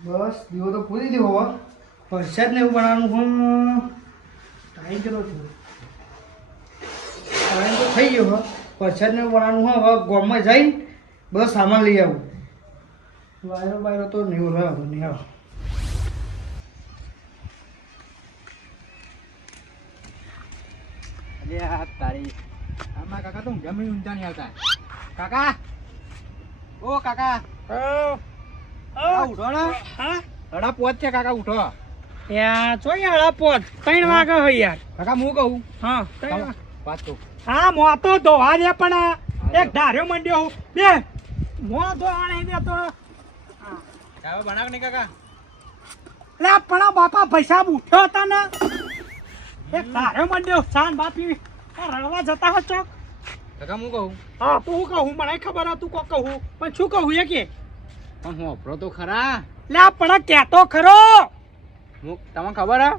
બસ દીવો તો પૂરી દીધો હવે પ્રસાદ ને એવું બનાવવાનું હું ટાઈમ કેટલો થયો ટાઈમ તો થઈ ગયો હવે પ્રસાદ ને એવું બનાવવાનું હું હવે ગામમાં જઈને બધો સામાન લઈ આવું વાયરો બાયરો તો નહીં ઓલા નહીં આવો અરે આ તારી આમાં કાકા તો જમીન ઊંચા નહીં આવતા કાકા ઓ કાકા ઉઠો ને હા હડા પોત છે કાકા ઉઠો યાર ચોઈ હળા પોત 3 વાગે હોય યાર કાકા હું કહું હા વાત કહું હા મો તો ધોવા દે પણ એક ધાર્યો મંડ્યો હું બે મો ધોવા નહીં દેતો ચાલો બનાવ નહીં કાકા લે પણ બાપા પૈસા ઉઠ્યો હતા ને એક ધાર્યો મંડ્યો સાન બાપી રડવા જતા હો ચોક કાકા હું કહું હા તું હું કહું મને ખબર હતું કોક કહું પણ શું કહું એ કે પણ હું અપરો તો ખરા લે પણ કેતો ખરો હું તમને ખબર હે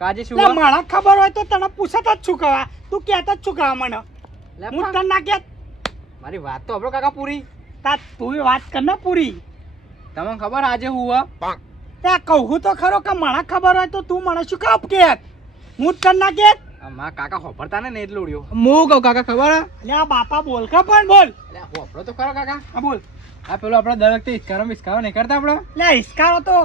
કાજે શું લે મને ખબર હોય તો તને પૂછત જ છું કવા તું કેતો જ છું કવા મને લે હું તને ના કે મારી વાત તો અપરો કાકા પૂરી તા તું વાત કર ને પૂરી તમને ખબર આજે હું તે કહું તો ખરો કે મને ખબર હોય તો તું મને શું કાપ કે હું તને ના કે માં કાકા હોભરતા ને એટલે ઉડ્યો હું કહું કાકા ખબર હે લે બાપા બોલ કે પણ બોલ એટલે હોભરો તો ખરો કાકા હા બોલ આ પેલો આપણે દર વખતે ઇસ્કારો નહીં કરતા આપણે લે ઇસ્કારો તો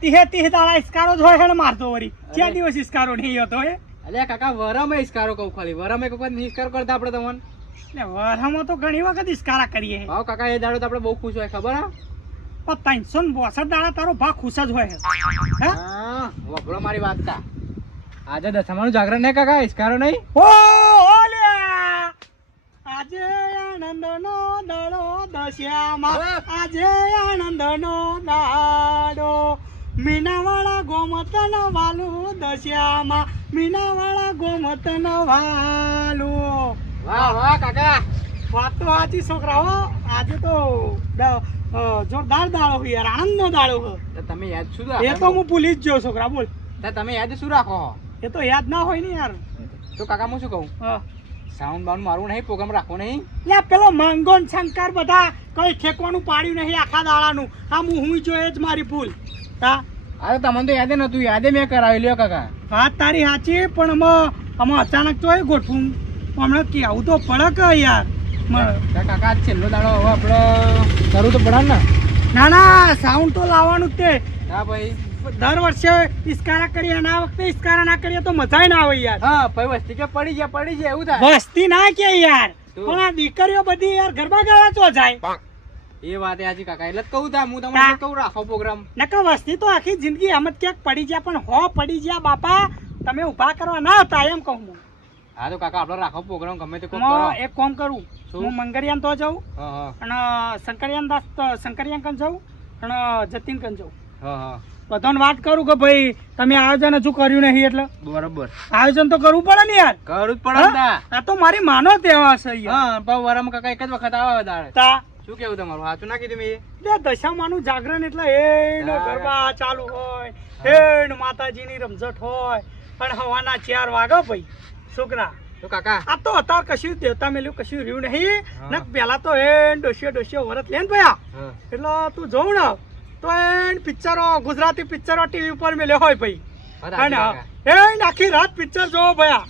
તીહે દાડા ઇસ્કારો જ હોય ને મારતો વરી ચાર દિવસ ઇસ્કારો નહીં હતો એ અલ્યા કાકા વરમે ઇસ્કારો કહું ખાલી વરમે કોઈ નહીં ઇસ્કારો કરતા આપણે તમને એટલે વરહમાં તો ઘણી વખત ઇસ્કારા કરીએ ભાવ કાકા એ દાડો તો આપણે બહુ ખુશ હોય ખબર હે પણ 362 દાડા તારો ભાગ ખુશ જ હોય હે હા વપરો મારી વાત તા આજે દસમાનું જાગરણ નહીં કાકા ઇસ્કારો નહીં ઓ ઓલ્યા આજે આનંદનો દાડો દશ્યામાં આજે આનંદનો દાડો મીનાવાળા ગોમતન વાલું દશ્યામાં મીનાવાળા ગોમતન વાલું વાહ વાહ કાકા વાત તો સાચી છોકરા હો આજે તો જોરદાર દાડો હોય યાર આનંદનો દાડો હોય તો તમે યાદ શું એ રાખો તો હું ભૂલી જ ગયો છોકરા બોલ તો તમે યાદ શું રાખો એ તો યાદ ના હોય ને યાર તો કાકા હું શું કહું હા સાઉન્ડ બાઉન્ડ મારવું નહીં પ્રોગ્રામ રાખવો નહીં લે પેલો મંગોન શંકર બધા કઈ ઠેકવાનું પાડ્યું નહીં આખા દાડાનું આ હું જો એ જ મારી ભૂલ હા અરે તમને તો યાદે નતું યાદે મેં કરાવી લ્યો કાકા વાત તારી સાચી પણ આમાં અચાનક તો ગોઠવું હમણાં કેવું તો પડે કે યાર કાકા આજ છેલ્લો દાડો હવે આપણે કરવું તો પડે ને ના ના સાઉન્ડ તો લાવવાનું જ તે હા ભાઈ દર વર્ષે ઇસ્કારા કરીએ અને આ વખતે ઇસ્કારા ના કરીએ તો મજા ના આવે યાર હા ભાઈ વસ્તી કે પડી જાય એવું થાય વસ્તી ના કે યાર પણ આ દીકરીઓ બધી યાર ગરબા ગાવા તો જાય એ વાત આજે કાકા એટલે જ કહું તા હું તમને કહું રાખો પ્રોગ્રામ નકર વસ્તી તો આખી જિંદગી એમ જ ક્યાંક પડી ગયા પણ હો પડી ગયા બાપા તમે ઉભા કરવા ના હતા એમ કહું હું હા તો કાકા આપણે રાખો પ્રોગ્રામ ગમે તે કરો એક કામ કરું હું મંગરિયાન તો જાઉં હા હા અને શંકરિયાન કન જાઉં અને જતીન કન જાઉં હા હા બધાને વાત કરું કે ભાઈ તમે આયોજન હજુ કર્યું નહીં એટલે બરોબર આયોજન તો કરવું પડે ને યાર કરવું જ પડે ને આ તો મારી માનો તહેવાર છે હા પણ વરામાં કાકા એક જ વખત આવે દાડે તા શું કેવું તમારું સાચું ના કીધું મેં લે દશામાનું જાગરણ એટલે એ ગરબા ચાલુ હોય એ માતાજીની રમઝટ હોય અને હવાના 4 વાગે ભાઈ છોકરા તો કાકા આ તો અત્યારે કશું દેવતા મેલ્યું કશું રહ્યું નહીં ને પેલા તો એ ડોશિયો વરત લે ને ભયા એટલે તું જોઉં ને તો એ પિક્ચરો ગુજરાતી પિક્ચરો ટીવી ઉપર મેલ્યો હોય ભાઈ અને એ આખી રાત પિક્ચર જોવો ભયા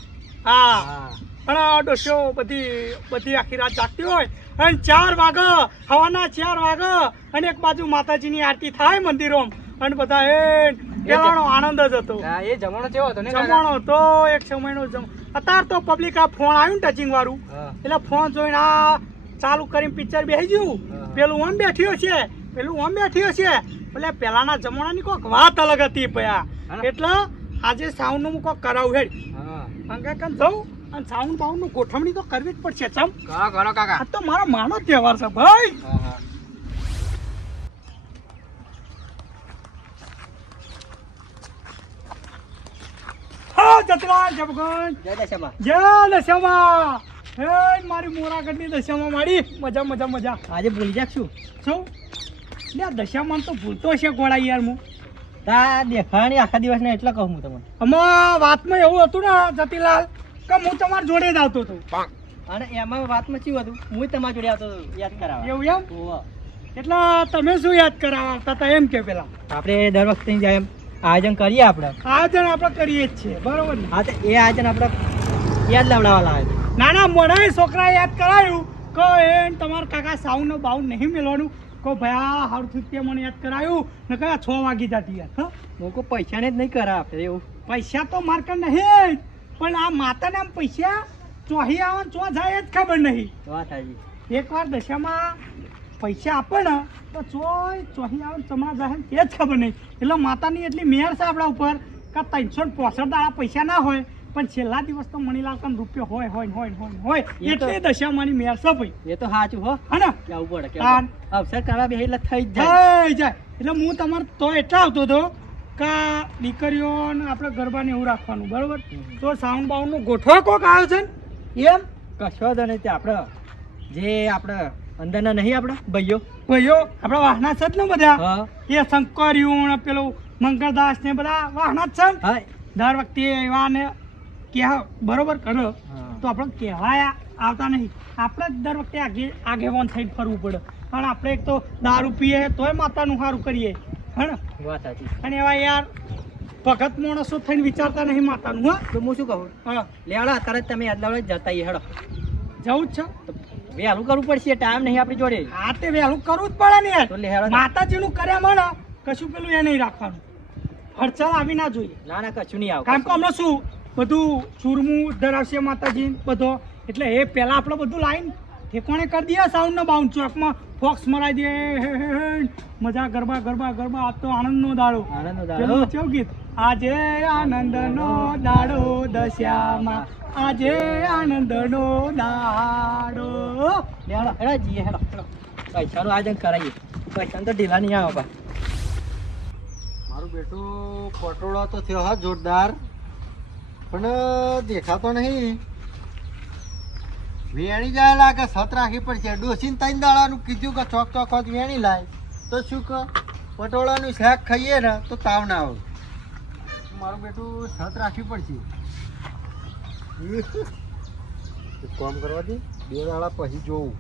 હા અને ડોશિયો બધી આખી રાત જાગતી હોય અને 4 વાગે હવાના 4 વાગે અને એક બાજુ માતાજીની આરતી થાય મંદિરોમાં અને બધા એ પેલાનો આનંદ જ હતો એ જમાનો કેવો હતો ને જમાનો તો એક સમયનો અત્યારે તો પબ્લિક આ ફોન આવ્યું ને ટચિંગ વાળું એટલે ફોન જોઈને આ ચાલુ કરીને પિક્ચર બેસી ગયું પેલું આમ બેઠ્યો છે એટલે પેલાના જમાનાની કોઈક વાત અલગ હતી ભયા એટલે આજે સાઉન્ડ નું કોઈક કરાવું હેડ અંગે કન જવું અને સાઉન્ડ બાઉન્ડ નું ગોઠવણી તો કરવી જ પડશે ચમ કરો કાકા આ તો મારો માનો તહેવાર છે ભાઈ જતરાજ જય ભગવાન જય દશામાં જય દશામાં હે મારી મોરાગઢની દશામાં મારી મજા આજે ભૂલી જાશું શું લે દશામાં તો ભૂલતો છે ગોળા યાર હું તા દેખાણી આખા દિવસ ને એટલે કહું હું તમને આમાં વાતમાં એવું હતું ને જતીલાલ કે હું તમારા જોડે જ આવતો હતો અને એમાં વાતમાં શું હતું હું તમારા જોડે આવતો યાદ કરાવવા એવું એમ એટલે તમે શું યાદ કરાવવા આવતા હતા એમ કે પેલા આપણે દર વખતે જાય એમ આયોજન કરીએ આપણે. આયોજન આપણે કરીએ જ છીએ, બરોબર ને? હા તો એ આયોજન આપણે યાદ લાવડાવવા લાવે. નાના મોડા છોકરા યાદ કરાયું કે એ તમારા કાકા સાઉન્ડ નો બાઉન્ડ નહીં મેળવાનું કો ભયા હારું તે મને યાદ કરાયું ને કયા 6 વાગી જતી યાર. હા લોકો પૈસાને જ નહીં કરા આપણે એવું. પૈસા તો માર્કેટ નહીં જ, પણ આ માતાને આમ પૈસા ચોહી આવે ને ચો જાય જ ખબર નહીં. વાત હાજી. એકવાર દશામાં પૈસા આપે ને તો ચોહી આવે ને ચમડા જાય તે જ ખબર નહીં. એટલે માતાની એટલી મેર છે આપણા ઉપર કે 365 દાડા પૈસા ના હોય પણ છેલ્લા દિવસ તો મણીલાલ કાન રૂપિયો હોય હોય હોય હોય હોય એટલે દશામાની મેર છે ભાઈ. એ તો સાચું હો. હા ને કેવું પડે તાન. અવસર કરવા બે એટલે થઈ જ જાય. થઈ જાય. એટલે હું તમારે તો એટલા આવતો હતો કે દીકરીઓને આપણે ગરબાને એવું રાખવાનું બરોબર. તો સાઉન્ડ બાઉન્ડનું ગોઠવા કોક આવ્યો છે એમ કશો જ નહીં. તે આપણે જે આપણે અંદરના નહીં આપણે ભાઈઓ ભાઈઓ આપણા વાહના છે જ ને બધા. હા એ શંકરિયું ને પેલું મંગળદાસ ને બધા વાહના જ છે ને. હા દર વખતે એવા ને કે બરોબર કરો હા. તો આપણે કહેવાય આવતા નહીં. આપણે જ દર વખતે આગેવાન થઈને ફરવું પડે. કારણ આપણે એક તો દારૂ પીએ તોય માતાનું સારું કરીએ હે ને. વાત સાચી. અને એવા યાર ભગત માણસો થઈને વિચારતા નહીં માતાનું. હા તો હું શું કહું હા લેવાડો અત્યારે જ તમે યાદ લાવડો જતા આવીએ હેડો. જવું જ છે. વહેલું કરવું પડશે ટાઈમ નહીં આપણી જોડે. હા તે વહેલું કરવું જ પડે ને યાર. તો લેવાડો. માતાજીનું કર્યા મળે કશું પેલું એ નહીં રાખવાનું. હડચાલ આવી ના જોઈએ. ના ના કશું નહીં આવે. કારણ કે હમણાં શું બધું ચૂરમું ધરાવશે માતાજી બધો એટલે એ પહેલા આપણે બધું લાઈન ઠેકોણે કરી દઈએ. સાઉન્ડ નો બાઉન્ડ ચોકમાં ફોક્સ મરાઈ દે હે હે હે મજા ગરબા ગરબા ગરબા. આ તો આનંદનો દાડો. આનંદનો પેલું દાડો. કેવું ગીત આજે આનંદનો દાડો દશ્યામાં આજે આનંદનો દાડો. લેવાડો હેડો જઈએ હેડો હેડો. પૈસાનું આયોજન કરાવીએ. પૈસાનું તો ઢીલા નહીં આવે બા. મારું બેટું પટોળો તો થયો હા જોરદાર, પણ દેખાતો નહીં. વેણી જાય લાગે સત રાખવી પડશે. ડોસીને 3 દાડાનું કીધું કે ચોક ચોક વેણી લાય તો શું કે પટોળાનું શાક ખાઈએ ને તો તાવ ના આવે. મારું બેટું સત રાખવી પડશે. એક કામ કરવા દે, 2 દાડા પછી જોઉં.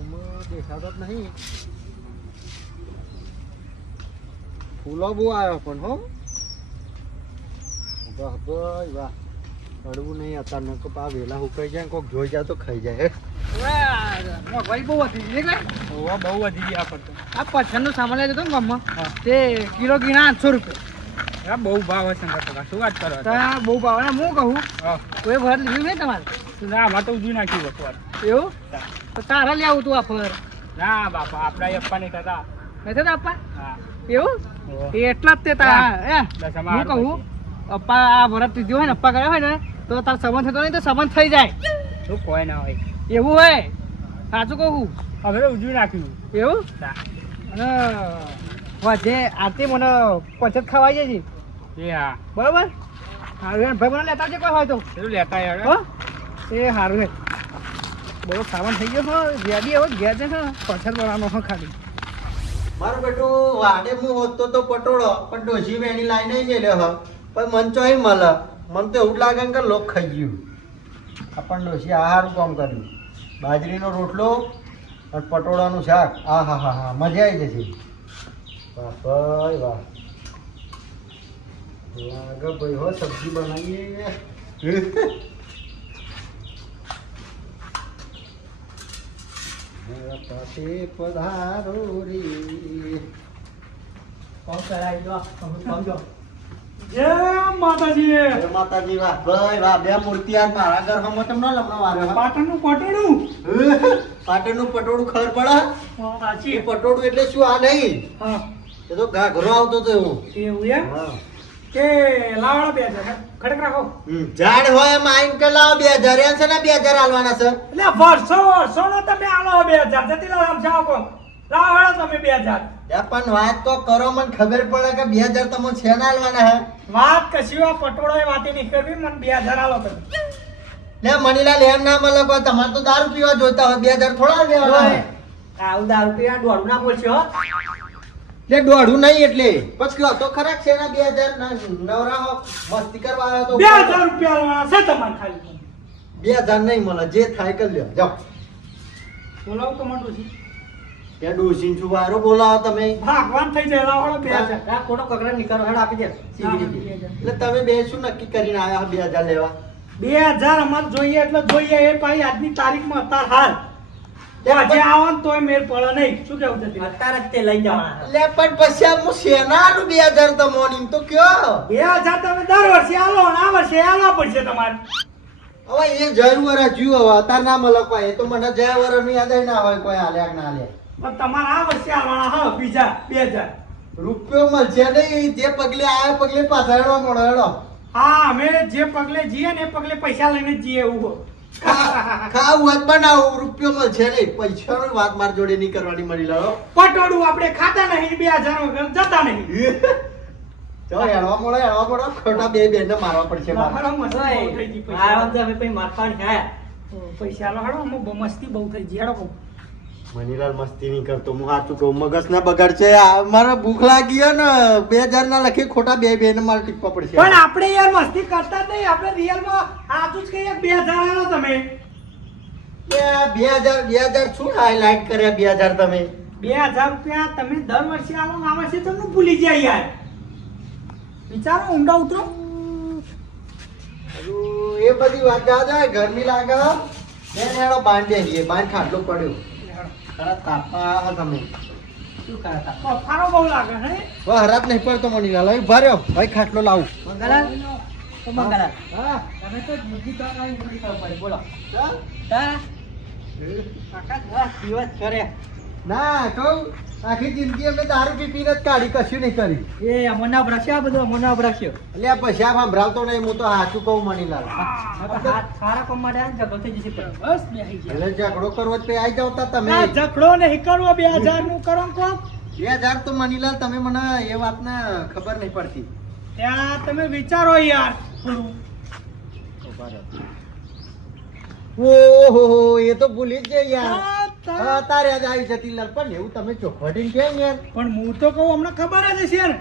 એમાં દેખાતો જ નહીં. ફૂલો બહુ આવ્યો પણ હો. વાહ ભાઈ વાહ. અડવું નહીં અત્યારે નકો પા વેલા હુકાઈ જાય કોક જોઈ જાય તો ખાઈ જાય. મોંઘવારી બહુ વધી ગઈ ને. ઓવા બહુ વધી ગયા પર તો. આ પછાડનો સામાન લેજો તો ને ગામમાં તે કિલો ગીના 800 રૂપિયા. બહુ ભાવ હશે કાકા શું વાત કરો. તો બહુ ભાવ ને હું કહું હા કોઈ ભર લીધું નહીં તમારે ના આમાં તો ઉજવી નાખ્યું બપોર. એવું તો તારા લે આવું તું આ ફર ના બાપા આપડા અપ્પા નહીં થતા. નથી તો આપવા હા એવું એટલા જ તે તારા દશામાં હું કહું અપ્પા આ ભરત લીધું હોય ને અપ્પા કર્યો હોય ને તો તાર સંબંધ થતો નહીં તો સંબંધ થઈ જાય શું કોઈ ના હોય એવું હોય સાચું કહું. હવે તો ઉજવી નાખ્યું. એવું અને વધે આરતી મને પછત ખવાઈ જાય છે એ હા બરોબર. હારું ભાઈ મને લેતા આવજે કોઈ હોય તો પેલું લેતા આવ્યો. હો એ સારું હે. બરો સામાન થઈ ગયો હો રેડી હવે ઘેર છે પછત બનાવવાનો હો ખાલી. મારું બેટું વાડે હું હોતો તો પટોળો પણ ડોસી વેણી લાઈ નહીં ગયેલો હ. પણ મન ચોય મળે. મને તો એવું જ લાગે કે લોક ખાઈ ગયું. આપણને ડોસી આ સારું કામ કર્યું. બાજરીનો રોટલો અને પટોળાનું શાક. આ હા હા હા મજા આવી જશે. વાહ ભાઈ વાહ. લાગે ભાઈ હો સબ્જી બનાવીએ. પાસે પધારો રે. કોમ કરાવી દો સમજો. જય માતાજી. જય માતાજી. વાહ ભાઈ વાહ. 2 મૂર્તિ આ મારા ઘર હમ તમને લમણો વાર્યો હે. પાટણનું પટોળું. પાટણનું પટોળું ખબર પડે? સાચી. એ પટોળું એટલે શું આ નહીં? હા એ તો ઘાઘરો આવતો તો એવું. એવું એમ હા. કે લાવડો 2000 ખડક રાખો. ઝાડ હોય એમ આઈન કે લાવો 2000 એમ છે ને 2000 આલવાના છે. એટલે વર્ષો વર્ષોનો તમે આલો 2000 જતી લાવ જાઓ કો લાવડો તમે 2000. ત્યાં પણ વાત તો કરો મને ખબર પડે કે 2000 તમે છે ના આલવાના હે. વાત કશી આ પટોળો એ વાતે નહીં કરવી મને 2000 આલો તમે. લે મનીલાલ એમ ના મળે કોઈ. તમારે તો દારૂ પીવા જોઈતા હોય 2000 થોડા લેવાના. આવું દારૂ પીવા દોડું ના બોલશે હો. લે દોઢું નહીં એટલે પછી કયો તો ખરાક છે ને 2000 નવરા હો મસ્તી કરવા આવ્યો તો 2000 રૂપિયા આલવાના છે તમારે ખાલી. 2000 નહીં મળે જે થાય કરી લ્યો જાઓ. બોલાવો તો મોટું છે. ત્યાં ડોસીને છું વારો બોલાવો તમે ભગવાન થઈ જાય લાવો 2000 આ ખોટો કકરા નીકળો હેડ આપી દે સીધી રીતે. એટલે તમે બે શું નક્કી કરીને આવ્યા 2000 લેવા 2000 અમારે જોઈએ એટલે જોઈએ એ ભાઈ આજની તારીખમાં અત્યારે હાલ હજી આવો ને તોય મેળ પડે નહીં શું કેવું છે તે? અત્યારે જ તે લઈ જવાના. એટલે પણ પછી આ હું શેનાનું 2000 તમોન એમ તો કયો 2000 તમે દર વર્ષે આલો ને આ વર્ષે આલવા પડશે તમારે હવે એ જય વરસ જ્યું હવે અત્યારે ના મળે કોઈ એ તો મને જય વરસ નું યાદ ના હોય કોઈ હાલ્યા કે ના હાલ્યા પણ તમારે આ વર્ષે આલવાના હા બીજા 2000 રૂપિયો મળશે નહીં જે પગલે આયા પગલે પાછા હેડો મળો હેડો હા અમે જે પગલે જઈએ ને એ પગલે પૈસા લઈને જ જઈએ એવું ખાવું હોત બનાવું રૂપિયો મળશે નહીં પૈસાની વાત માર જોડે નહીં કરવાની મળી લાવો પટોળું આપણે ખાતા નહીં 2000 વગર જતા નહીં ચાલો હેડવા મળો ખોટા બે બેને મારવા પડશે મારે. હાલો, મસ્તી બહુ થઈ ગઈ પૈસા. આરામ તો અમે પછી મારવાની ખાયા. પૈસા આલો હાલો અમે મસ્તી બહુ થઈ ગઈ હેડો મનીલાલ મસ્તી નહીં કરતો હું સાચું કહું મગજ ના બગાડ છે આ મારે ભૂખ લાગી હે ને 2000 ના લખી ખોટા બે બેને મારે ટીપવા પડશે પણ આપણે યાર મસ્તી કરતા જ નહીં આપણે રિયલમાં આતું જ કહીએ 2000 આલો તમે 2000 શું હાઈલાઇટ કર્યા 2000 તમે 2000 રૂપિયા તમે દર વર્ષે આલો ને આ વર્ષે તમને ભૂલી જાય યાર વિચારો ઊંડા ઉતરો હજુ એ બધી વાત યાદ આવે ગરમી લાગે બે હેડો બાંધે છીએ બાંધ ખાટલો પડ્યો તારા તાપા તમે શું કરતા? બફારો બહુ લાગે હે હવે હરાત નહીં પડતો મનીલાલ હવે ભર્યો ભાઈ ખાટલો લાવું મંગળા? તો મંગળા. હા તમે તો જિંદગી તો આવી બધી ખબર પડી. બોલો. હા? હા? કાકા દસ દિવસ કરે. ના કહું આખી જિંદગી અમે દારૂ પીપીને જ કાઢી કશું નહીં કરી એ અમોના અભરાશ્યો આ બધું અમોના અભરાશ્યો. એટલે આ પછી આ સંભળાવતો નહીં હું તો સાચું કહું મનીલાલ સારા કામ માટે આ ઝઘડો થઈ જશે પછી. બસ બેહી ગયા એટલે ઝઘડો કરવો જ આઈ જાવ તા તમે ના ઝઘડો નહીં કરવો 2000 નું કરો ને કોક 2000 તો મનીલાલ તમે મને એ વાતને ખબર નહીં પડતી ત્યાં તમે વિચારો યાર થોડું ઓહો એ તો ભૂલી જ જાય યાર આ તા- તારે આજ આવી જતી લાલ પણ એવું તમે ચોખવટીને કેમ યાર પણ હું તો કહું હમણાં ખબર જ હશે ને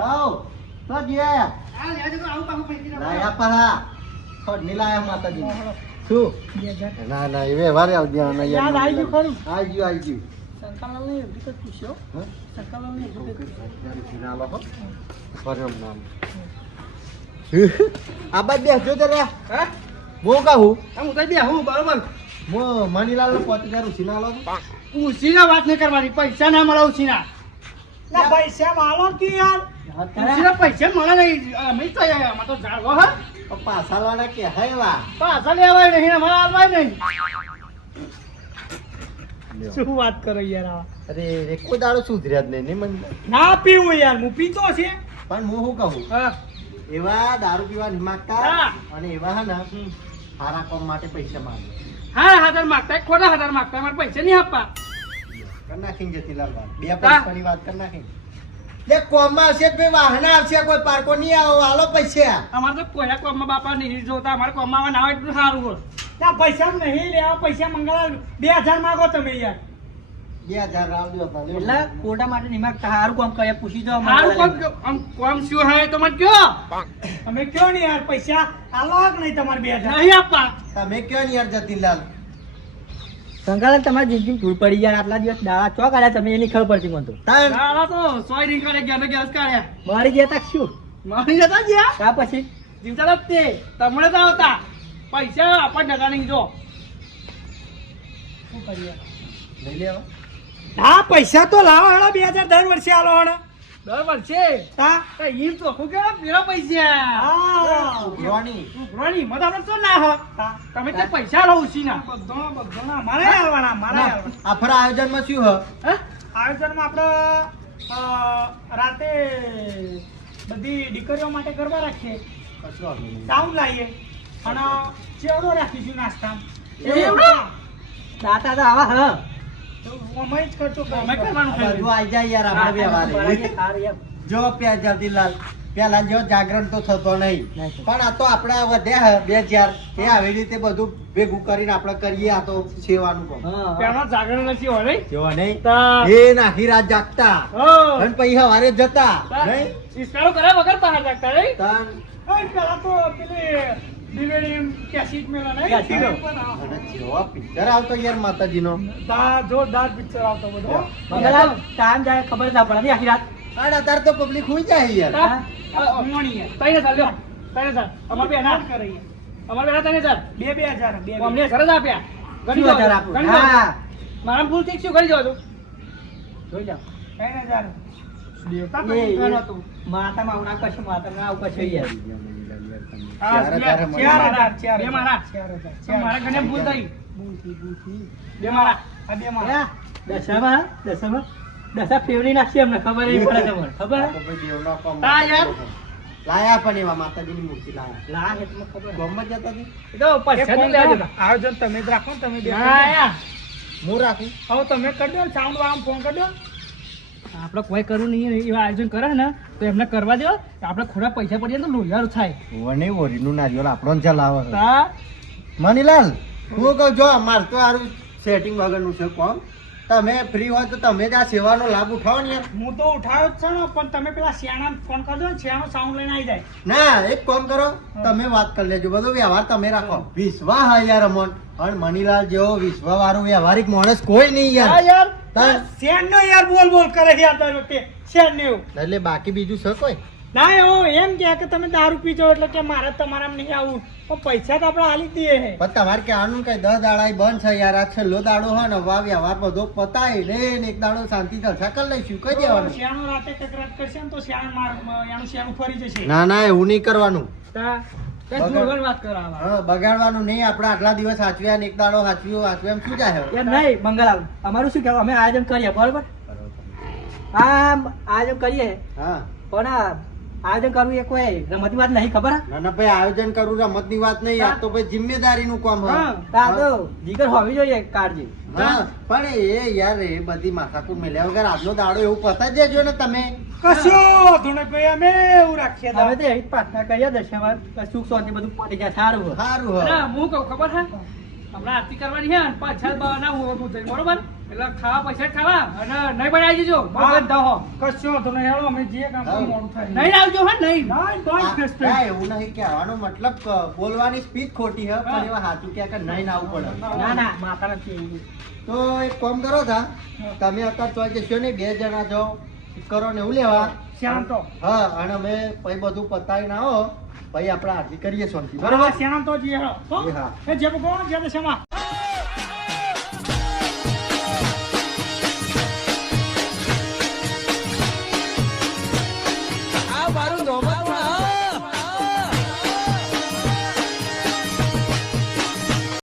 આવ તો ગયા લાયા પરા ખોડની લાયા માતાજી શું ના ના એ વ્યવહારે આવ ગયા ના યાદ આવી ગયું ખરું આવી ગયું શંકરલાલને એવી રીતે પૂછ્યો હા? શંકરલાલને એવી રીતે પૂછ્યો. નાલો હો પરમ નામ આ બાદ બેસજો જરા હા હું કહું હું કઈ બે હું બરોબર હું મનીલાલ ને 5000 ઉછીના લો ઉસીના વાત નહીં કરવાની પૈસા ના મળે ઉસીના ના પૈસા માલો કે યાર ઉસીના પૈસા મળે નહીં અમે તો આમાં તો જાળવો હા પાછા વાળા કે હેવા પાછા લેવાય નહીં અમારે આવવાય નહીં શું વાત કરો યાર આ અરે એકો દાડો સુધર્યા જ નહીં ને મને ના પીવું યાર હું પીતો છે પણ હું શું કહું હા એવા દારૂ પીવા નહીં માંગતા હા. અને એવા હે ને સારા કામ માટે પૈસા માંગે હા 1000 માંગતા ખોટા 1000 માંગતા અમારે પૈસા નહીં આપવા કર નાખીને જતીલાલ વાત બે પૈસાની વાત કર નાખી લે કોમમાં હશે ભાઈ વાહના આવશે કોઈ પાર્કો નહીં આવો હાલો પૈસા અમારે તો કોયા કોમમાં બાપા નહીં જોતા અમારે કોમમાં ના હોય એટલું સારું હોય ત્યાં પૈસા નહીં લેવા પૈસા મંગાવા 2000 માંગો તમે યાર 2000 રાવ દો તા લ્યો. એટલે કોટા માટે નહીં માગતા સારું કામ કરે પૂછી જાઓ સારું મંગળાને. કોમ કોમ શું હોય તો મને કયો તમે કયો ને યાર પૈસા આલો કે નહીં તમારે 2000 નહીં આપવા તમે કયો ને યાર જતીલાલ કંકાલા તમારી જિંદગી ભૂલ પડી ગયા આટલા દિવસ દાડા ચો કાઢ્યા તમે એની ખબર પડતી મને તો તાન આલા તો 100 નીકળે ગયા ગેસ કાઢ્યા મારી ગયા તા શું મારી જતા ગયા કા પછી જીવતા જ તે તમને તો આવતા પૈસા આપણને ડગા નહીં જો શું કરીએ લઈ લેવા હા પૈસા તો લાવો હેડો 2000 દર વર્ષે આલો હેડો દર વર્ષે હા કઈ ઈ તો શું કે પેલા પૈસા હા ઉઘરાણી. ઉઘરાણી મત આપણે તો ના હો તમે તે પૈસા લો ઉસીના બધોના મારે આલવાના મારે ના, આલવાના આ ફરા આયોજનમાં શું હ હે આયોજનમાં આપણે રાતે બધી દીકરીઓ માટે ગરબા રાખીએ કશું વાંધો નહીં. ટાઉન લાવીએ અને ચેવડો રાખીશું નાસ્તા દાતા તો આવા હા અમે જ ખર્ચો અમે આ કરવાનું બધું આઈ જાય યાર આપણે વ્યવહારે. જો પ્યા જતીલાલ પેલા જેવો જાગરણ તો થતો નહીં નહીં. પણ આ તો આપણે વધ્યા 2000 એ આવી રીતે બધું ભેગું કરીને આપણે કરીએ આ તો સેવાનું કામ હા પેલા જાગરણ નથી હોય નહીં જેવો નહીં તા એ નાખી રાત જાગતા અને પછી સવારે જતા નહીં ઈસ્કારો કર્યા વગર બહાર જાગતા નહીં તાન પેલા તો પેલી દિવેલી કેસીટ મેલા નહીં કેસીટો. અને જેવા પિક્ચર આવતો યાર માતાજીનો જોરદાર પિક્ચર આવતો બધો મંગલાલ ટાઈમ જાય ખબર ના પડે નહીં આખી રાત અને અત્યારે તો પબ્લિક હોઈ જાય યાર મોણી તઈને ચાલ લ્યો તઈને ચાલ અમાર બે ના કરે અમાર બે તઈને ચાલ 2000 અમને ઘરે જ આપ્યા ગણી શું દો હજાર આપું? ગણી દો. હા. મારા ભૂલ થી શું કરી દો તું જોઈ જાઓ 3000 દેતા તો એ, એ. ઘણો તું માતામાં આવું ના કશું માતામાં આવું કશું યાર હા, ચાર હજાર મળી. 4000 બે મારા 4000 મારા ઘરે ભૂલ થઈ બે મારા આ બે મારા દશામાં દશા ફેવરી નાખશે અમને ખબર નહીં પડે તમને ખબર આ તો ભાઈ દેવનો કામ. હા, યાર. લાયા પણ એવા માતાજીની મૂર્તિ લાયા લા એટલે ખબર ગમત જતા હતી? એ તો પૈસા તો લેવા દેતા. આયોજન તમે જ રાખો ને તમે બે ના, યાર. હું રાખું હવે તમે કરી દો સાઉન્ડ વાળા ફોન કરી દો આપણે કોઈ કરવું નહીં એવું આયોજન કરે ને તો એમને કરવા દો આપણે ખોટા પૈસા પડી જાય તો લોહિયારું થાય વને ઓરીનું નારિયેળ આપણો જ ચલાવે છે. તા મનીલાલ હું કહું જો મારે તો સારું સેટિંગ વગરનું છે કોમ તમે ફ્રી હોય તો તમે જ આ સેવાનો લાભ ઉઠાવો ને યાર હું તો ઉઠાવ્યો જ છે ને પણ તમે પેલા શિયાળા ફોન કરી દો ને શિયાળો સાઉન્ડ લઈને આવી જાય ના એક કામ કરો તમે વાત કરી લેજો બધો વ્યવહાર તમે રાખો વિશ્વા હા યાર અમોન અને મનીલાલ જેવો વિશ્વા વાળો વ્યવહારિક માણસ કોઈ નહીં હા યાર યાર તાર. શેન નો યાર બોલ કરે છે યાર દર વખતે શેન નું એટલે બાકી બીજું છે કોઈ ના એવું એમ કે તમે દારૂ પીજો એટલે કે મારે તમારા નહીં આવું પણ પૈસા તો આપણે આલી જ દઈએ છે પણ તમારે કહેવાનું કઈ 10 દાડા બંધ છે યાર આ છેલ્લો દાડો હોય ને વા વ્યવહાર બધો પતાય ને એક દાડો શાંતિ જલસા કરી લઈશું કઈ દેવાનું શિયાળો રાતે કકરાટ કરશે ને તો એનું શિયાળું ફરી જશે ના ના એવું નહીં કરવાનું તા તે જોરદાર વાત કરાવા હા બગાડવાનું નહીં આપણે આટલા દિવસ સાચવ્યા ને એક દાડો સાચવ્યો એમ શું જાય હવે? એમ નહીં મંગલાલ અમારું શું કહેવું અમે આયોજન કરીએ બરોબર હા આયોજન કરીએ હા પણ આ આયોજન કરવું એ કોઈ રમતની વાત નહીં ખબર ના ના ભાઈ આયોજન કરવું રમતની વાત નહીં આ તો ભાઈ જિમ્મેદારીનું કામ હા હા તા તો જીગર હોવી જોઈએ કાળજી હા પણ એ યાર એ બધી માથાકૂટ મેલ્યા વગર આજનો દાડો એવું પતા જ દેજો ને તમે કશું ધૂણે ભાઈ અમે એવું રાખીએ અમે તો એવી જ પ્રાર્થના કરીએ દશામાં સુખ શાંતિ બધું પડી જાય સારું હોય. સારું હવે ના હું કહું ખબર છે હમણાં આરતી કરવાની છે ને પાછળ બનાવવું હતું જઈ બરોબર એટલે ખાવા પૈસા જ ખાવા અને નહીં બનાવી દેજો બહુ ગંધ હો કશું હતું નહીં હેળો અમે જે કામ હા. મોડું થાય નહીં આવજો હે નહીં આ એવું નહીં કહેવાનો મતલબ બોલવાની સ્પીડ ખોટી છે પણ એવા સાચું ક્યાંક નહીં ના આવવું પડે ના ના માતા નથી એવું. તો એક કામ કરો થા તમે અત્યારે ચોઈ જશો ને 2 જણા જાઓ કરો ને એવું લેવા શ્યામ તો હા અને અમે પછી બધું પતાવી ના આવો પછી આપણે આરતી કરીએ શાંતિ બરાબર બરાબર શ્યામ તો જી હેળો એ હા. એ જે ભગવાન જે દશામાં